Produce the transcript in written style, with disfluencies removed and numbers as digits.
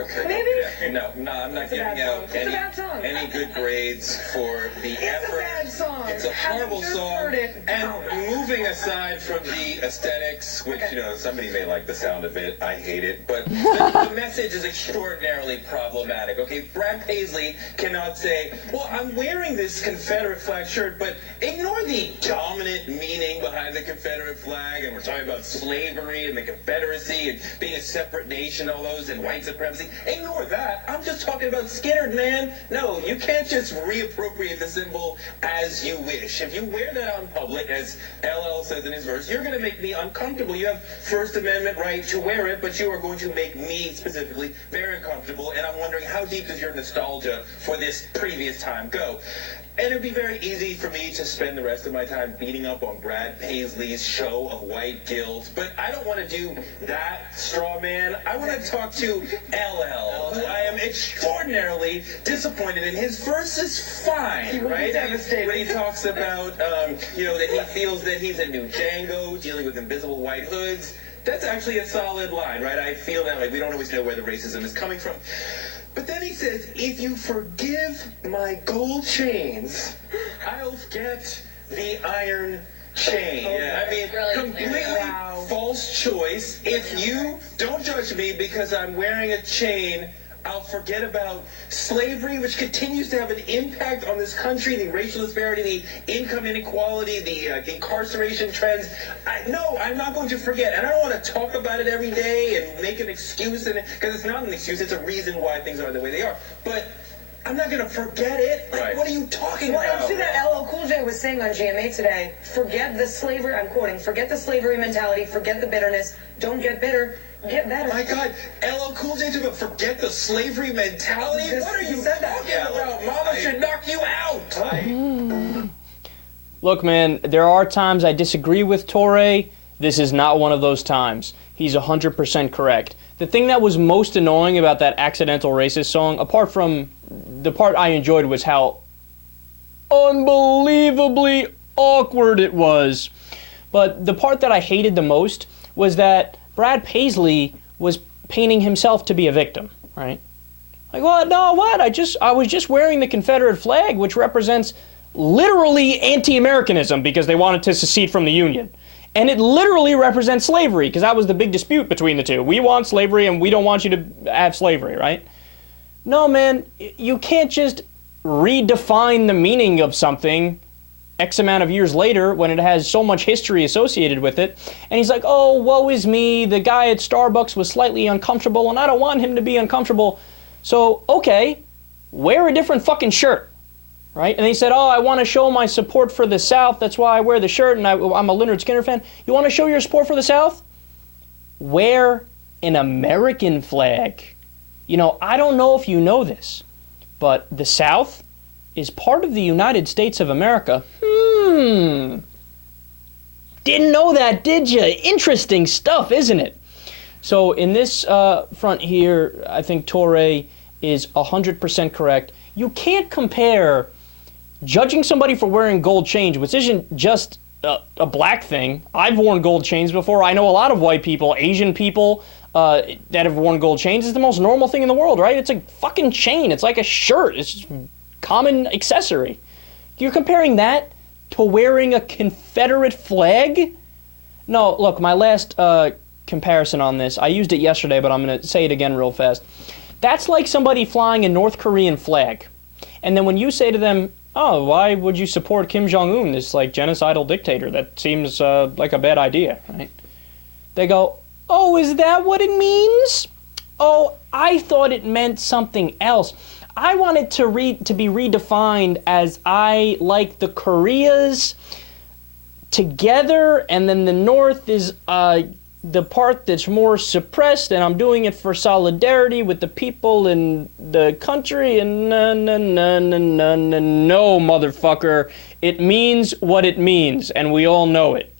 Maybe? No, I'm not giving out any good grades for the effort. It's a bad song. It's a horrible song. And moving aside from the aesthetics, which, somebody may like the sound of it, I hate it, but the message is extraordinarily problematic, okay? Brad Paisley cannot say, well, I'm wearing this Confederate flag shirt, but ignore the dominant meaning behind the Confederate flag, and we're talking about slavery and the Confederacy and being a separate nation, all those, and white supremacy. Ignore that. I'm just talking about Skinner, man. No, you can't just reappropriate the symbol as you wish. If you wear that out in public, as LL says in his verse, you're going to make me uncomfortable. You have First Amendment right to wear it, but you are going to make me specifically very uncomfortable, and I'm wondering how deep does your nostalgia for this previous time go? And it'd be very easy for me to spend the rest of my time beating up on Brad Paisley's show of white guilt, but I don't want to do that, straw man. I want to talk to LL, who I am extraordinarily disappointed in. His verse is fine, right? When he talks about, that he feels that he's a new Django dealing with invisible white hoods. That's actually a solid line, right? I feel that, we don't always know where the racism is coming from. But then he says, if you forgive my gold chains, I'll get the iron chain. Yeah. I mean, completely false choice. If you don't judge me because I'm wearing a chain, I'll forget about slavery, which continues to have an impact on this country, the racial disparity, the income inequality, the incarceration trends. No, I'm not going to forget. And I don't want to talk about it every day and make an excuse, because it's not an excuse. It's a reason why things are the way they are. But I'm not going to forget it. What are you talking about? Well, see that LL Cool J was saying on GMA today, forget the slavery, I'm quoting, forget the slavery mentality, forget the bitterness, don't get bitter. Get better. My God, LL Cool J talking about forget the slavery mentality? What are you talking about? Mama should knock you out. Look, man, there are times I disagree with Touré. This is not one of those times. He's 100% correct. The thing that was most annoying about that accidental racist song, apart from the part I enjoyed, was how unbelievably awkward it was. But the part that I hated the most was that Brad Paisley was painting himself to be a victim, right? Like, what? No, what? I was just wearing the Confederate flag, which represents literally anti-Americanism because they wanted to secede from the Union. And it literally represents slavery because that was the big dispute between the two. We want slavery and we don't want you to have slavery, right? No, man, you can't just redefine the meaning of something X amount of years later when it has so much history associated with it. And he's like, oh, woe is me, the guy at Starbucks was slightly uncomfortable and I don't want him to be uncomfortable. So, okay, wear a different fucking shirt, right? And he said, oh, I want to show my support for the South, that's why I wear the shirt, and I'm a Lynyrd Skynyrd fan. You want to show your support for the South? Wear an American flag. I don't know if you know this, but the South is part of the United States of America. Didn't know that, did you? Interesting stuff, isn't it? So in this front here, I think Touré is 100% correct. You can't compare judging somebody for wearing gold chains, which isn't just a black thing. I've worn gold chains before. I know a lot of white people, Asian people that have worn gold chains. It's the most normal thing in the world, right? It's a fucking chain. It's like a shirt. It's just common accessory. You're comparing that to wearing a Confederate flag? No, look, my last comparison on this, I used it yesterday, but I'm going to say it again real fast. That's like somebody flying a North Korean flag. And then when you say to them, oh, why would you support Kim Jong-un, this genocidal dictator? That seems like a bad idea, right? They go, oh, is that what it means? Oh, I thought it meant something else. I want it to be redefined as I like the Koreas together, and then the North is the part that's more suppressed, and I'm doing it for solidarity with the people in the country, and no, motherfucker. It means what it means, and we all know it.